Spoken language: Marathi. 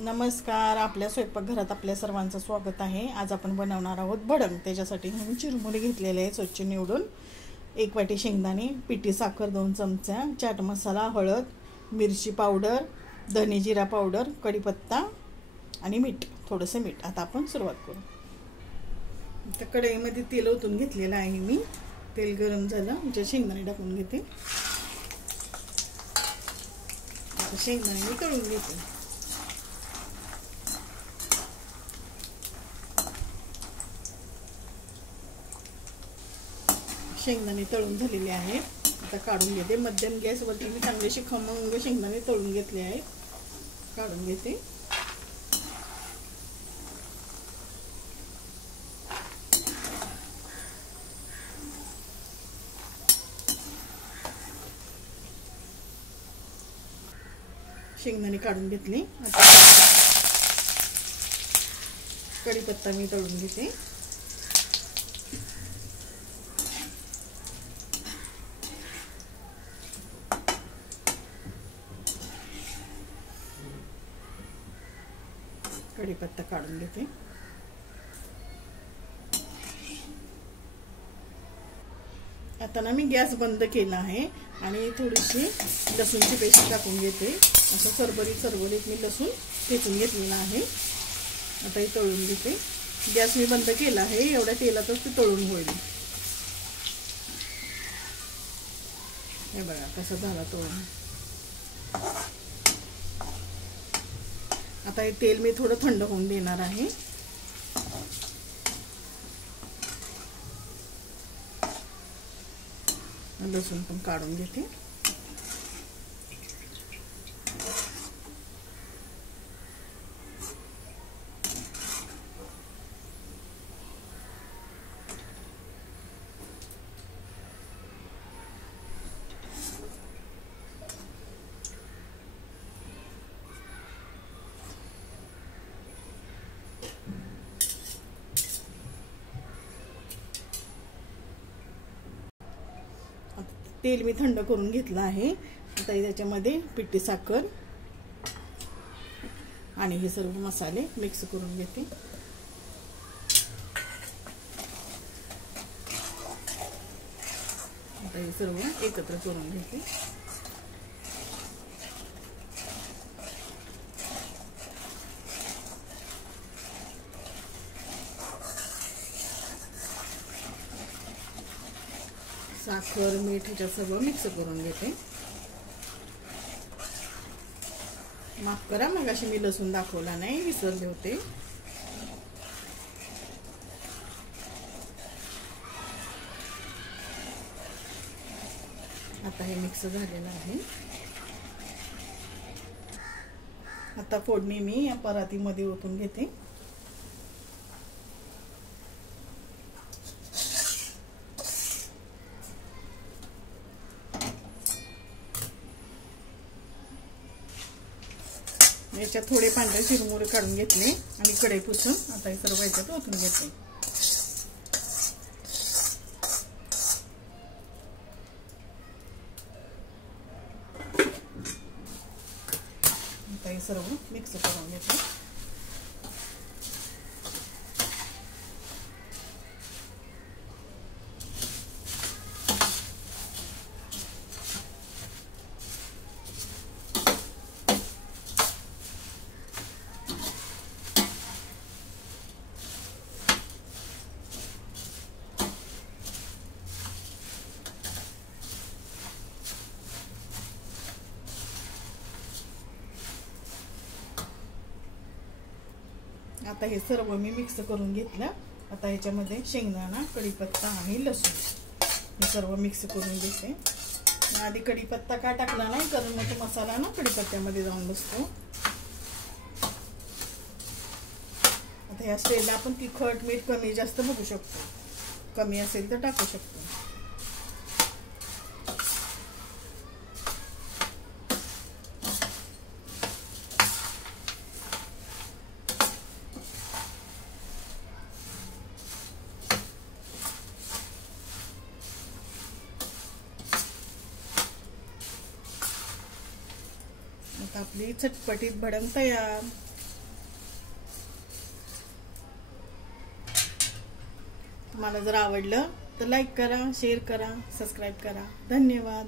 नमस्कार. आपल्या स्वयंपाकघरात आपल्या सर्वांचं स्वागत आहे. आज आपण बनवणार आहोत भडंग. त्याच्यासाठी मी चिरमुरे घेतलेले आहे स्वच्छ निवडून. 1 वाटी शेंगदाणे, पिठी साखर 2 चमचा, चाट मसाला, हळद, मिरची पावडर, धने जिरा पावडर, कढीपत्ता आणि मीठ, थोडंसं मीठ. आता आपण सुरुवात करू. तर कढईमध्ये तेल ओतून घेतलेलं आहे मी. तेल गरम झालं म्हणजे शेंगदाणे टाकून घेते. शेंगदाणे मी तळून घेते. शेंगदाणे तळून झालेले आहेत. आता काढून घेते. मध्यम गॅसवरती मी चांगलेसे खमंग शेंगदाणे तळून घेतले आहेत. काढून घेते. शेंगदाणे काढून घेतले. आता कढीपत्ता मी तळून घेते. कढीपत्ता काढून घेते. आता ना मी गॅस बंद केला आहे आणि थोडीशी लसूणची पेस्ट टाकून घेते. असं सरबरीत मी लसूण ठेचून घेतलेला आहे. आता हे तळून घेते. गॅस मी बंद केला आहे. एवढ्या तेलातच ते तळून होईल. हे बघा कसं झालं तळून. आता हे तेल मी थोडं थंड होऊन देणार आहे. लसूण पण काढून घेते. तेल मी थंड करून घेतलं आहे. आता त्याच्यामध्ये पिठी साखर आणि हे सर्व मसाले मिक्स करून घेते. आता हे सर्व एकत्र करून घेते. साखर मीठ ह्याच्या सर्व मिक्स करून घेते. माफ करा, मग अशी मी लसूण दाखवला नाही, विसरले होते. आता हे मिक्स झालेलं आहे. आता फोडणी मी या परातीमध्ये ओतून घेते. याच्यात थोडे पांढरे चिरमुरे काढून घेतले आणि कढई पुसून आता हे सर्व याच्यात ओतून घेते. आता हे सर्व मिक्स करून घेते. आता हे सर्व मी मिक्स करून घेतलं. आता ह्याच्यामध्ये शेंगदाणा, कढीपत्ता आणि लसूण हे सर्व मिक्स करून घेते. आधी कढीपत्ता का टाकला नाही, कारण मग तो मसाला ना कढीपत्त्यामध्ये जाऊन बसतो. आता ह्या स्टेजला आपण तिखट मीठ कमी जास्त बघू शकतो. कमी असेल तर टाकू शकतो. आता आपली चटपटीत भडंग तयार. तुम्हाला जर आवडलं तर लाईक करा, शेअर करा, सबस्क्राईब करा. धन्यवाद.